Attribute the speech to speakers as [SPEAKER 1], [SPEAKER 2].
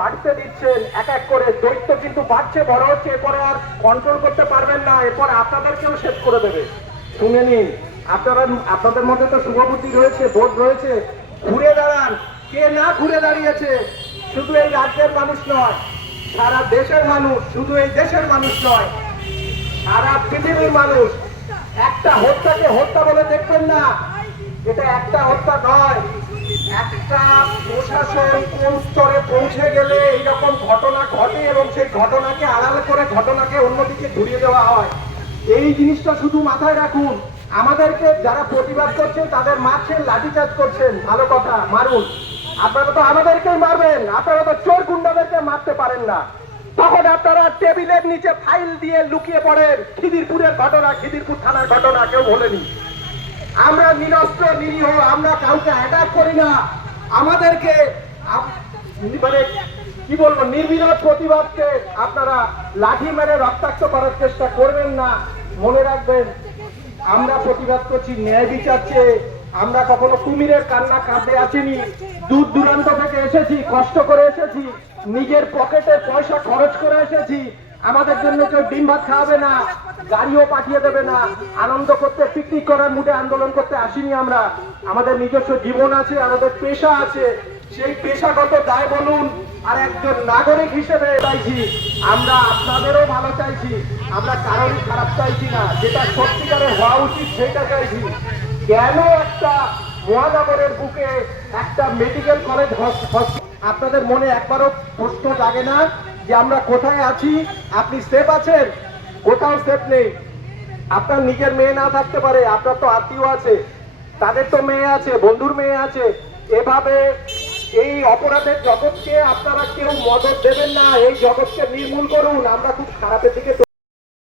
[SPEAKER 1] বাড়তে দিচ্ছেন, এক এক করে। দৈত্য কিন্তু বাড়ছে, বড় হচ্ছে, এরপরে আর কন্ট্রোল করতে পারবেন না, এরপর আপনাদেরকেও শেষ করে দেবে। শুনে নিন, আপনারা, আপনাদের মধ্যে তো শুভবুদ্ধি রয়েছে, বোধ রয়েছে। ঘুরে দাঁড়ান, কে না ঘুরে দাঁড়িয়েছে, শুধু এই রাজ্যের মানুষ নয়, সারা দেশের মানুষ, শুধু এই দেশের মানুষ নয়, সারা পৃথিবীর মানুষ। একটা হত্যাকে হত্যা বলে দেখবেন না, এটা একটা হত্যা নয়। একটা প্রশাসন কোন স্তরে পৌঁছে গেলে এইরকম ঘটনা ঘটে এবং সেই ঘটনাকে আড়াল করে ঘটনাকে অন্যদিকে ঘুরিয়ে দেওয়া হয়? এই জিনিসটা শুধু মাথায় রাখুন। আমাদেরকে যারা প্রতিবাদ করছেন, তাদের মারছেন, লাঠিচার্জ করছেন। ভালো কথা, মারুন। আপনারা তো আমাদেরকেই মারবেন। আপনারা তো চোর গুন্ডাদেরকে মারতে পারেন না। তখন আপনারা টেবিলের নিচে ফাইল দিয়ে লুকিয়ে পড়েন। খিদিরপুরের ঘটনা, খিদিরপুর থানার ঘটনা কেউ বলেনি। আমরা নিরস্ত্র, নিরীহ, আমরা কাউকে অ্যাটাক করি না। আমাদেরকে মানে কি বলব, নির্বিরোধ প্রতিবাদকে আপনারা লাঠি মেরে রক্তাক্ত করার চেষ্টা করবেন না। মনে রাখবেন, আমরা প্রতিবাদ করছি, ন্যায় বিচার চেয়ে আমরা কখনো কুমিরের কান্না কাঁদে আসিনি। দূর দূরান্ত থেকে এসেছি, কষ্ট করে এসেছি, নিজের পকেটে পয়সা খরচ করে এসেছি। আমাদের জন্য কেউ ডিম ভাত খাওয়াবে না, গাড়িও পাঠিয়ে দেবে না, আনন্দ করতে পিকনিক করার মুডে আন্দোলন করতে আসিনি আমরা। আমাদের নিজস্ব জীবন আছে, আমাদের পেশা আছে। সেই পেশাগত দায় বলুন, আর একজন নাগরিক হিসেবে চাইছি। আমরা আপনাদেরও ভালো চাইছি, আমরা কারোরই খারাপ চাইছি না। যেটা সত্যিকারের হওয়া উচিত সেটা চাইছি। কেন একটা মহানগরের বুকে একটা মেডিকেল কলেজ আপনাদের মনে একবারও প্রশ্ন জাগে না? যে আমরা কোথায় আছি, আপনি সেফ আছেন? কোথাও সেফ নেই। আপনার নিজের মেয়ে না থাকতে পারে, আপনার তো আত্মীয় আছে, তাদের তো মেয়ে আছে, বন্ধুর মেয়ে আছে। এভাবে এই অপরাধের জগৎকে আপনারা কেউ মদত দেবেন না, এই জগৎকে নির্মূল করুন। আমরা খুব খারাপের দিকে